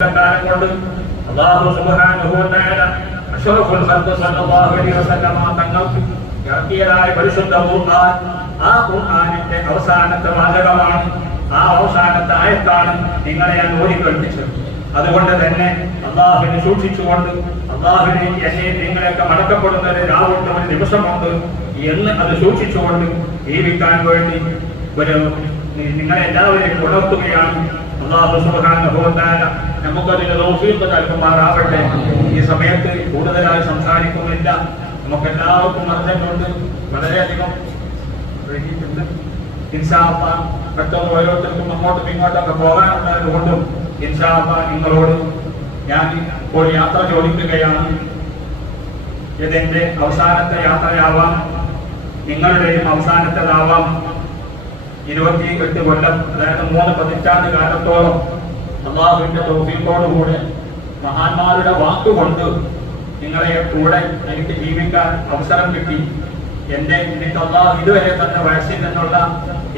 കാലം കൊണ്ട് അള്ളാഹു സുബ്ഹാനഹു വ തആല അഷ്റഫുൽ ഖൽഖ് സല്ലല്ലാഹു അലൈഹി വസല്ലമ തങ്ങൾക്ക് പരിശുദ്ധ ഖുർആൻ ആ ഖുർആനിന്റെ അവസാനത്തെ വാചകമാണ്. ആ അവസാനത്തെ ആയത്താണ് നിങ്ങളെ ഞാൻ ഓതി അതുകൊണ്ട് തന്നെ അള്ളാഹുവിനെ സൂക്ഷിച്ചുകൊണ്ട് അള്ളാഹുവിനെ എന്നെ നിങ്ങളെയൊക്കെ മടക്കപ്പെടുന്ന ഒരു രാവുണ്ട് ഒരു ദിവസമുണ്ട് എന്ന് അത് സൂക്ഷിച്ചുകൊണ്ട് ജീവിക്കാൻ വേണ്ടി ഒരു നിങ്ങളെ എല്ലാവരെയും ഉണർത്തുകയാണ് നമുക്കതിന് തൗഫീഖ് നൽകുമാറാവട്ടെ. ഈ സമയത്ത് കൂടുതലായി സംസാരിക്കുന്നില്ല. നമുക്ക് എല്ലാവർക്കും അറിഞ്ഞിട്ടുണ്ട് വളരെയധികം വൈകിയിട്ടുണ്ട് ഇൻഷാ അല്ലാഹ് പെട്ടെന്ന് ഓരോരുത്തർക്കും അങ്ങോട്ടും ഇങ്ങോട്ടൊക്കെ പോകാനുണ്ടായതുകൊണ്ടും കൊണ്ടും ഇൻഷാ അല്ലാഹ് നിങ്ങളോട് ഞാൻ ഇപ്പോൾ യാത്ര ചോദിക്കുകയാണ്. ഇതെന്റെ അവസാനത്തെ യാത്രയാവാം. നിങ്ങളുടെയും അവസാനത്തേതാവാം. ഇരുപത്തി എട്ട് കൊല്ലം അതായത് മൂന്ന് പതിറ്റാണ്ട് കാലത്തോളം അള്ളാഹുവിന്റെ തോഫീക്കോടുകൂടെ മഹാന്മാരുടെ വാക്കുകൊണ്ട് നിങ്ങളെ കൂടെ എനിക്ക് ജീവിക്കാൻ അവസരം കിട്ടി. എന്റെ എനിക്ക് അള്ളാഹു ഇതുവരെ തന്നെ വയസ്സിൽ നിന്നുള്ള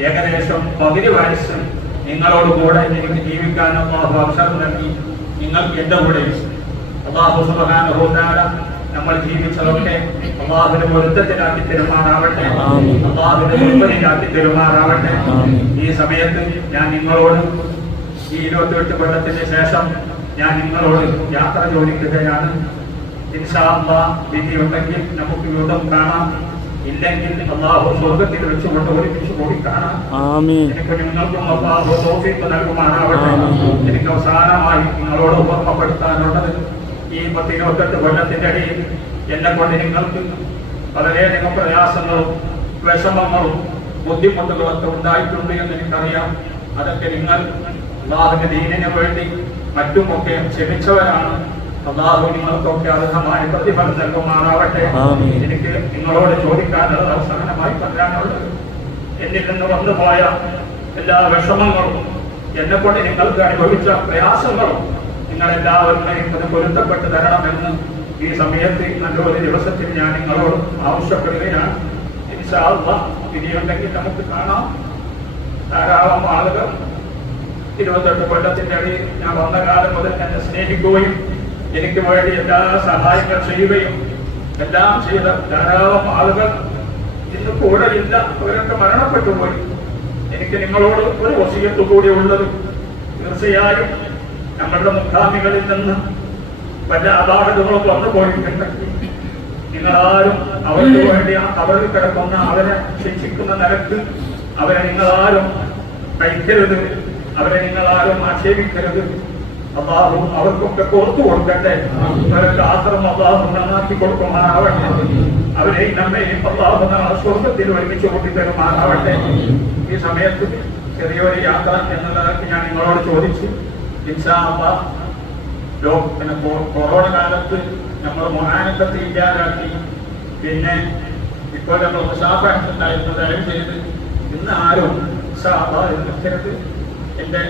ഏകദേശം പകുതി വയസ്സ് നിങ്ങളോട് കൂടെ എനിക്ക് ജീവിക്കാൻ അള്ളാഹു അവസരം നൽകി. നിങ്ങൾ എന്റെ കൂടെ അള്ളാഹു സുബാന നമ്മൾ ജീവിച്ചതൊക്കെ അള്ളാഹുവിന്റെ പൊരുത്തത്തിലാക്കി തെരുമാറാവട്ടെ. അള്ളാഹുവിന്റെ മുൻപതിലാക്കി തെരുമാറാവട്ടെ. ഈ സമയത്ത് ഞാൻ നിങ്ങളോട് ഈ ഇരുപത്തിയെട്ട് കൊല്ലത്തിന് ശേഷം ഞാൻ നിങ്ങളോട് യാത്ര ചോദിക്കുകയാണ്. ഉണ്ടെങ്കിൽ വിധിയുണ്ടെങ്കിൽ നമുക്ക് യുദ്ധം കാണാം. ഇല്ലെങ്കിൽ അള്ളാഹു സ്വർഗത്തിൽ വെച്ചുകൊണ്ട് ഒരുമിച്ച് കൂടി കാണാം. എനിക്ക് നിങ്ങൾക്കും അള്ളാഹു നൽകുമാറാവട്ടെ. എനിക്ക് അവസാനമായി നിങ്ങളോട് ഓർമ്മപ്പെടുത്താനുള്ളത് ഈ പത്തിരുപത്തെട്ട് കൊല്ലത്തിന്റെ ഇടയിൽ എന്നെ കൊണ്ട് നിങ്ങൾക്ക് വളരെയധികം പ്രയാസങ്ങളും വിഷമങ്ങളും ബുദ്ധിമുട്ടുകളും ഒക്കെ ഉണ്ടായിട്ടുണ്ട് എന്ന് എനിക്കറിയാം. അതൊക്കെ നിങ്ങൾ അള്ളാഹുവിന്റെ ദീനിന് വേണ്ടി മറ്റുമൊക്കെ ക്ഷമിച്ചവരാണ്. അള്ളാഹു നിങ്ങൾക്കൊക്കെ അർഹമായ പ്രതിഫലം നൽകുമാറാവട്ടെ. എനിക്ക് നിങ്ങളോട് ചോദിക്കാനുള്ളത് അവസാനമായി പറയാനുള്ളത് എന്നിൽ നിന്ന് വന്നുപോയ എല്ലാ വിഷമങ്ങളും എന്നെ കൊണ്ട് നിങ്ങൾക്ക് അനുഭവിച്ച പ്രയാസങ്ങളും നിങ്ങളെല്ലാവരും അത് പൊരുത്തപ്പെട്ട് തരണമെന്ന് ഈ സമയത്ത് നല്ലൊരു ദിവസത്തിൽ ഞാൻ നിങ്ങളോട് ആവശ്യപ്പെടുകയാണ്. ഇനിയുണ്ടെങ്കിൽ നമുക്ക് കാണാം. ധാരാളം ആളുകൾ ഇരുപത്തെട്ട് കൊല്ലത്തിന്റെ അടിയിൽ ഞാൻ വന്ന കാലം മുതൽ എന്നെ സ്നേഹിക്കുകയും എനിക്ക് വേണ്ടി എല്ലാ സഹായങ്ങൾ ചെയ്യുകയും എല്ലാം ചെയ്ത ധാരാളം ആളുകൾ ഇന്ന് കൂടെ ഇല്ല അവരൊക്കെ മരണപ്പെട്ടു പോയി. എനിക്ക് നിങ്ങളോട് ഒരു വസീയത്ത് കൂടി ഉള്ളത് തീർച്ചയായും നമ്മളുടെ മുഖാമികളിൽ നിന്ന് വല്ല അപാകതകളും വന്നു പോയിട്ടുണ്ട് നിങ്ങളാരും അവർക്ക് വേണ്ടി ആ കവറിൽ കിടക്കുന്ന അവരെ ശിക്ഷിക്കുന്ന നിരക്ക് അവരെ നിങ്ങളാരും കഴിക്കരുത്. അവരെ നിങ്ങളാരും ആക്ഷേപിക്കരുത്. അള്ളാഹു അവർക്കൊക്കെ പുറത്തു കൊടുക്കട്ടെ. അവർക്ക് ആശ്രമം അള്ളാഹു നന്നാക്കി കൊടുക്കുമാറാവട്ടെ. അവരെ നമ്മയും അള്ളാഹു സ്വർഗത്തിൽ ഒരുമിച്ച് കൂട്ടിത്തരുമാറാവട്ടെ. ഈ സമയത്ത് ചെറിയൊരു യാത്ര എന്നുള്ളതൊക്കെ ഞാൻ നിങ്ങളോട് ചോദിച്ചു. പിന്നെ കൊറോണ കാലത്ത് നമ്മൾ മൊഹാനത്തെ ഇല്ലാതാക്കി പിന്നെ ഇപ്പോൾ നമ്മൾ മുസാഫായിട്ടുണ്ടായിരുന്നു ദയവ് ചെയ്ത് ഇന്ന് ആരും ഉത്സാഹ നിൽക്കരുത് എന്റെ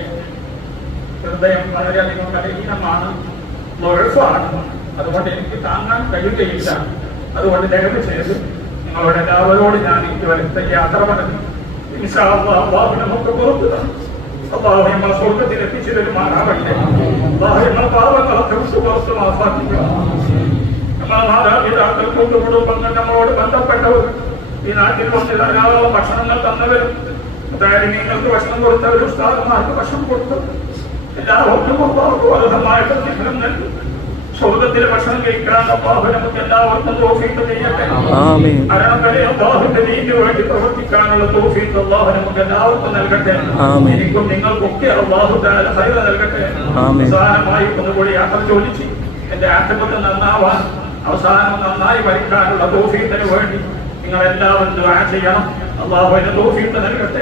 ഹൃദയം വളരെയധികം കഠിനമാണ് മുഴപ്പാണ്. അതുകൊണ്ട് എനിക്ക് താങ്ങാൻ കഴിയുകയില്ല. അതുകൊണ്ട് ദയവ് ചെയ്ത് നിങ്ങളുടെ എല്ലാവരോട് ഞാൻ ഇതുവരെ യാത്ര പറഞ്ഞു നമുക്ക് പുറത്തു അള്ളാഹു നമ്മളെ സ്വർഗത്തിൽ എത്തിച്ചു തരുമാറാവട്ടെ അള്ളാഹു നമ്മളെ പാപങ്ങളൊക്കെ വിട്ടു പുറത്ത് മാഫാക്കുക നമ്മളെ മാതാപിതാക്കൾ കൂട്ടുകുടുംബങ്ങൾ നമ്മളോട് ബന്ധപ്പെട്ടവർ ഈ നാട്ടിൽ വന്ന് ധാരാളം ഭക്ഷണങ്ങൾ തന്നവരും അതായത് നിങ്ങൾക്ക് ഭക്ഷണം കൊടുത്തവരും ഉസ്താദന്മാർക്ക് ഭക്ഷണം കൊടുത്തു എല്ലാവർക്കും അള്ളാഹു അർഹമായ പ്രതിഫലം നൽകി. സ്വർഗത്തിലെ ഭക്ഷണം കഴിക്കണം. അള്ളാഹു നമുക്ക് എല്ലാവർക്കും തോഫീക്ക് ചെയ്യട്ടെ. മരണങ്ങളെ അള്ളാഹുവിന്റെ ദീനിന് വേണ്ടി പ്രവർത്തിക്കാനുള്ള തൗഫീഖ് അള്ളാഹു നമുക്ക് എല്ലാവർക്കും നൽകട്ടെ. എനിക്കും നിങ്ങൾക്കൊക്കെ അള്ളാഹു ഹൈറ നൽകട്ടെ. അവസാനമായി ഒന്നുകൂടി യാത്ര ചോദിച്ച് എന്റെ ആറ്റപ്പത്തിൽ നന്നാവാൻ അവസാനം നന്നായി മരിക്കാനുള്ള തൗഫീഖിന് വേണ്ടി നിങ്ങൾ എല്ലാവരും ദുആ ചെയ്യണം. അള്ളാഹു അതിന് തൗഫീഖ് നൽകട്ടെ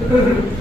Thank you.